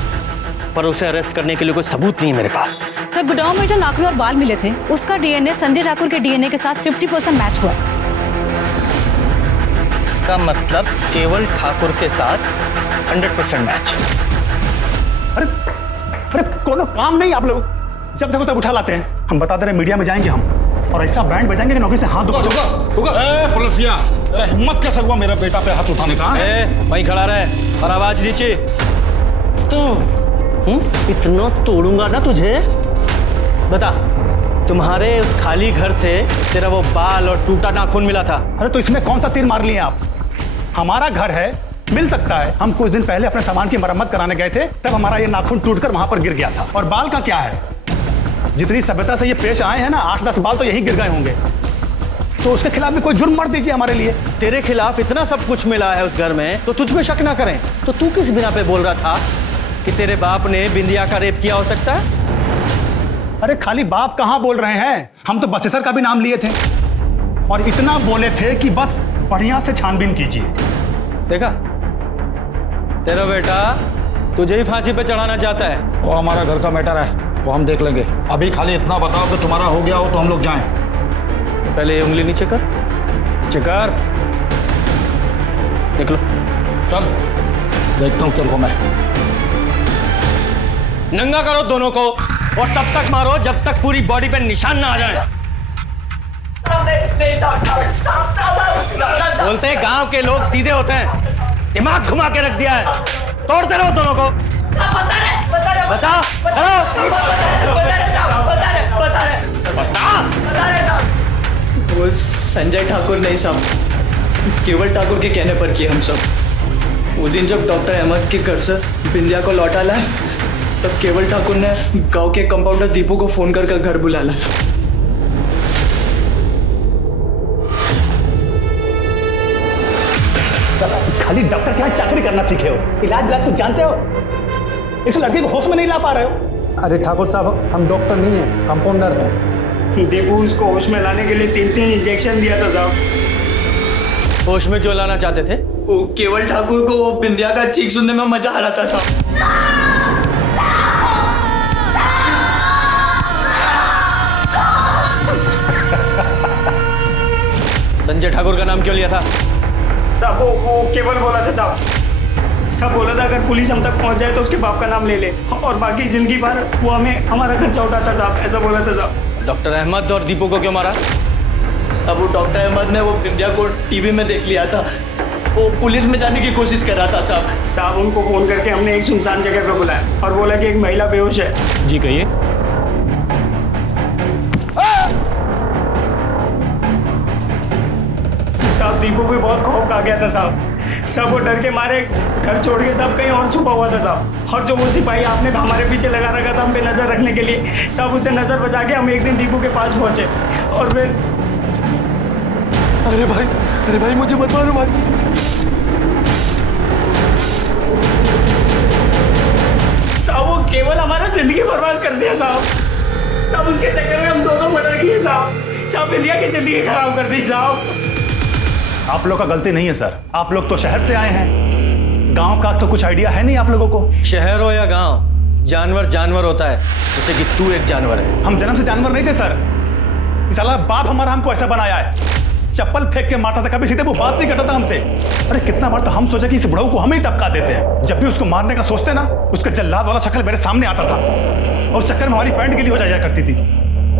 पर उसे अरेस्ट करने के लिए कोई सबूत नहीं है मेरे पास। सर, गोडाउन में जो नाखून और बाल मिले थे, उसका डीएनए संजय ठाकुर के डीएनए के साथ 50% मैच हुआ। इसका मतलब केवल ठाकुर के साथ 100% मैच। अरे कोनो काम नहीं आप लोग, जब देखो तब उठा लाते हैं। हम बता दे रहे मीडिया में जाएंगे हम, और ऐसा बैंड बजाएंगे कि नौकरी से हाथ पुलिसिया, हिम्मत कैसे हुआ मेरा बेटा पे हाथ उठाने का? वहीं खड़ा रहे और आवाज नीचे। तो इतना तोड़ूंगा ना तुझे। बता, तुम्हारे उस खाली घर से तेरा वो बाल और टूटा नाखून मिला था। अरे तो इसमें कौन सा तीर मार लिए आप? हमारा घर है, मिल सकता है। हम कुछ दिन पहले अपने सामान की मरम्मत कराने गए थे, तब हमारा ये नाखून टूटकर वहां पर गिर गया था। और बाल का क्या है? जितनी सभ्यता से ये पेश आए हैं ना, 8-10 बाल तो यहीं गिर गए होंगे। तो उसके खिलाफ भी कोई जुर्म मत दीजिए हमारे लिए। तेरे खिलाफ इतना सब कुछ मिला है उस घर में, तो तुझ में शक ना करें। तो तू किस बिना पे बोल रहा था कि तेरे बाप ने बिंदिया का रेप किया हो सकता है? अरे खाली बाप कहां बोल रहे हैं, हम तो बसेसर का भी नाम लिए थे, और इतना बोले थे कि बस बढ़िया से छानबीन कीजिए। देखा, तेरा बेटा तुझे ही फांसी पे चढ़ाना चाहता है। वो हमारा घर का मैटर है, वो हम देख लेंगे। अभी खाली इतना बताओ कि तुम्हारा हो गया हो तो हम लोग जाएं। पहले उंगली नीचे कर, नीचे कर। निकलो। चल, देखता हूँ तेरे को मैं। नंगा करो दोनों को, और तब तक मारो जब तक पूरी बॉडी पे निशान ना आ जाए। बोलते हैं गांव के लोग सीधे होते हैं, दिमाग घुमा के रख दिया है। तोड़ते रहो दोनों को। बता, वो संजय ठाकुर नहीं साहब, केवल ठाकुर के कहने पर किए हम सब। वो दिन जब डॉक्टर अहमद के घर से बिंदिया को लौटा लाए, तब केवल ठाकुर ने गांव के कंपाउंडर दीपू को फोन कर घर बुला लाया। खाली डॉक्टर के यहाँ चाकरी करना सीखे हो, इलाज विलाज कुछ जानते हो? एक लड़के को होश में नहीं ला पा रहे हो। अरे ठाकुर साहब, हम डॉक्टर नहीं हैं, कंपाउंडर हैं। दीपू उसको होश में लाने के लिए 3 इंजेक्शन दिया था साहब। होश में क्यों लाना चाहते थे? वो केवल ठाकुर को बिंदिया का चीख सुनने में मजा आ रहा था साहब। संजय ठाकुर का नाम क्यों लिया था? साहब वो केवल बोला था साहब। सब बोला था अगर पुलिस हम तक पहुंच जाए तो उसके बाप का नाम ले ले, और बाकी जिंदगी भर वो हमें हमारा खर्चा उठाता साहब, ऐसा बोला था साहब। डॉक्टर अहमद और दीपू को क्यों मारा? अब वो डॉक्टर अहमद ने वो बिंदिया को टीवी में देख लिया था, वो पुलिस में जाने की कोशिश कर रहा था साहब। साहब उनको फोन करके हमने एक सुनसान जगह पे बुलाया और बोला कि एक महिला बेहोश है। जी कहिए। साहब दीपू भी बहुत खौफ खा गया था साहब। सब वो डर के मारे घर छोड़ के सब कहीं और छुपा हुआ था साहब। और जो वो सिपाही आपने हमारे पीछे लगा रखा था हम पे नजर रखने के लिए, सब उसे नजर बचा के हम एक दिन दीपू के पास पहुंचे और फिर अरे भाई मुझे मत मारो भाई। साहब वो केवल हमारा जिंदगी बर्बाद कर दिया साहब। साहब उसके चक्कर में हम दो मर्डर किए साहब। साहब बिंदिया की जिंदगी खराब कर दी साहब। आप लोग का गलती नहीं है सर, आप लोग तो शहर से आए हैं, गांव का तो कुछ आइडिया है नहीं आप लोगों को। शहर हो या गांव, जानवर जानवर होता है, जैसे कि तू एक जानवर है। हम जन्म से जानवर नहीं थे सर, इस साला बाप हमारा हमको ऐसा बनाया है। चप्पल फेंक के मारता था, कभी सीधे वो बात नहीं करता था हमसे। अरे कितना बार तो हम सोचा कि इस बुढ़ऊ को हम ही टपका देते हैं। जब भी उसको मारने का सोचते ना, उसका जल्लाद वाला शक्ल मेरे सामने आता था और उस चक्कर में हमारी पैंट गिली हो जाया करती थी।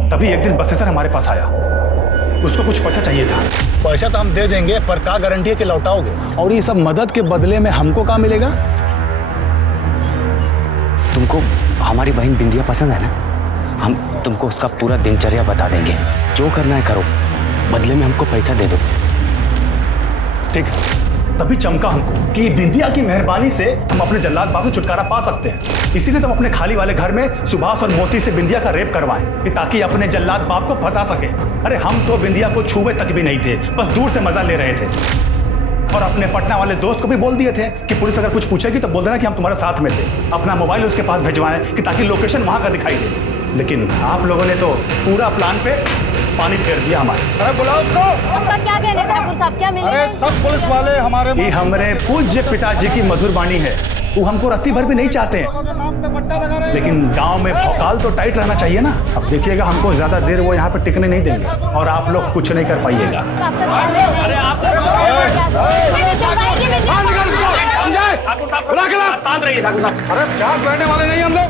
तभी एक दिन बसेसर हमारे पास आया, उसको कुछ पैसा चाहिए था। पैसा तो हम दे देंगे, पर क्या गारंटी है कि लौटाओगे? और ये सब मदद के बदले में हमको क्या मिलेगा? तुमको हमारी बहन बिंदिया पसंद है ना, हम तुमको उसका पूरा दिनचर्या बता देंगे, जो करना है करो, बदले में हमको पैसा दे दो। ठीक, तभी चमका हमको कि बिंदिया की मेहरबानी से हम अपने जल्लाद बाप से छुटकारा पा सकते हैं। इसीलिए तो हम अपने खाली वाले घर में सुभाष और मोती से बिंदिया का रेप करवाएं कि ताकि अपने जल्लाद बाप को फंसा सके। अरे हम तो बिंदिया को छुए तक भी नहीं थे, बस दूर से मजा ले रहे थे। और अपने पटना वाले दोस्त को भी बोल दिए थे कि पुलिस अगर कुछ पूछेगी तो बोल देना कि हम तुम्हारे साथ में थे। अपना मोबाइल उसके पास भिजवाएं कि ताकि लोकेशन वहां का दिखाई दे। लेकिन आप लोगों ने तो पूरा प्लान पे पानी फेर दिया हमारे। अरे बुलाओ उसको। आपका क्या कहना है ठाकुर साहब, क्या मिलेगा? अरे सब पुलिस वाले हमारे ये हमारे पूज्य पिताजी की मधुर वाणी है, वो हमको रत्ती भर भी नहीं चाहते हैं। लेकिन गांव में भौकाल तो टाइट रहना चाहिए ना। अब देखिएगा हमको ज्यादा देर वो यहाँ पे टिकने नहीं देंगे और आप लोग कुछ नहीं कर पाइएगा। शांत रहिए ठाकुर साहब। अरे शांत रहने वाले नहीं हम लोग।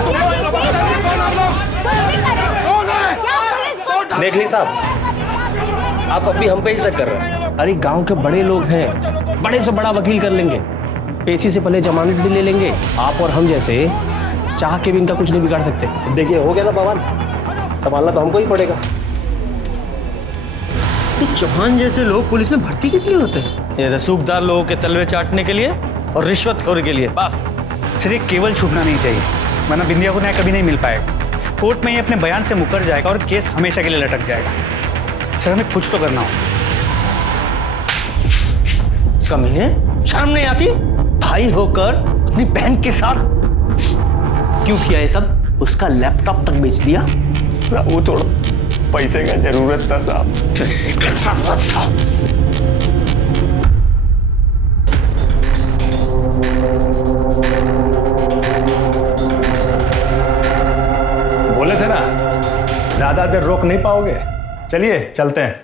देख ली साहब, आप अभी हम पे ही शक कर रहे हैं। अरे गांव के बड़े लोग हैं, बड़े से बड़ा वकील कर लेंगे, पेशी से पहले जमानत भी ले लेंगे। आप और हम जैसे चाह के भी इनका कुछ नहीं बिगाड़ सकते। देखिए हो गया ना बवाल, संभालना तो हमको ही पड़ेगा। ये चौहान जैसे लोग पुलिस में भर्ती किस लिए होते हैं? ये रसूखदार लोगों के तलवे चाटने के लिए और रिश्वतखोर के लिए, बस। सिर्फ केवल छूटना नहीं चाहिए, वरना बिंदिया को न्याय कभी नहीं मिल पाएगा। कोर्ट में ये अपने बयान से मुकर जाएगा और केस हमेशा के लिए लटक जाएगा। सर हमें कुछ तो करना हो। कमीने, शर्म नहीं आती? भाई होकर अपनी बहन के साथ क्यों किया ये सब? उसका लैपटॉप तक बेच दिया। वो थोड़ा पैसे का जरूरत था साहब। पैसे का जरूरत था। बोले थे ना ज्यादा देर रोक नहीं पाओगे। चलिए चलते हैं।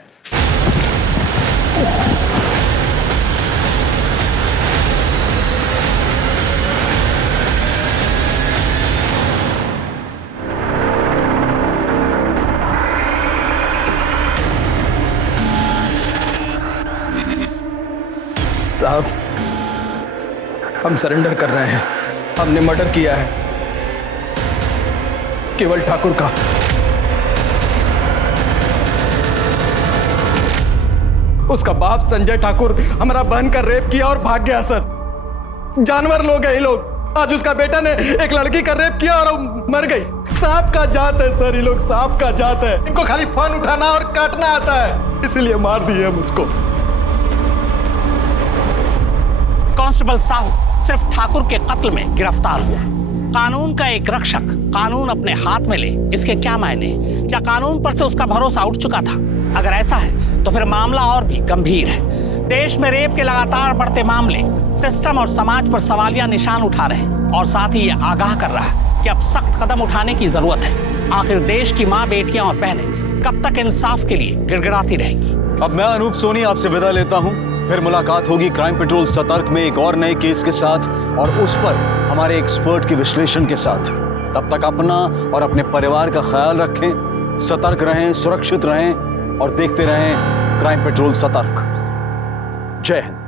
साहब हम सरेंडर कर रहे हैं, हमने मर्डर किया है केवल ठाकुर का। उसका बाप संजय ठाकुर हमारा बहन का रेप किया और भाग गया सर। जानवर लोग हैं ये लोग। आज उसका बेटा ने एक लड़की का रेप किया और मर गई। सांप का जात है सर, ये लोग सांप का जात है। इनको खाली फन उठाना और काटना आता है, इसीलिए मार दिए हम उसको। कांस्टेबल साहू सिर्फ ठाकुर के कत्ल में गिरफ्तार हुआ। कानून का एक रक्षक कानून अपने हाथ में ले, इसके क्या मायने? क्या कानून पर से उसका भरोसा उठ चुका था? अगर ऐसा है तो फिर मामला और भी गंभीर है। देश में रेप के लगातार बढ़ते मामले सिस्टम और समाज पर सवालिया निशान उठा रहे हैं और साथ ही ये आगाह कर रहा है कि अब सख्त कदम उठाने की जरूरत है। आखिर देश की माँ, बेटियां और बहनें कब तक इंसाफ के लिए गिड़गिड़ाती रहेंगी? अब मैं अनूप सोनी आपसे विदा लेता हूं। फिर मुलाकात होगी क्राइम पेट्रोल सतर्क में एक और नए केस के साथ और उस पर हमारे एक्सपर्ट के विश्लेषण के साथ। तब तक अपना और अपने परिवार का ख्याल रखें, सतर्क रहें, सुरक्षित रहें और देखते रहें क्राइम पेट्रोल सतर्क। जय हिंद।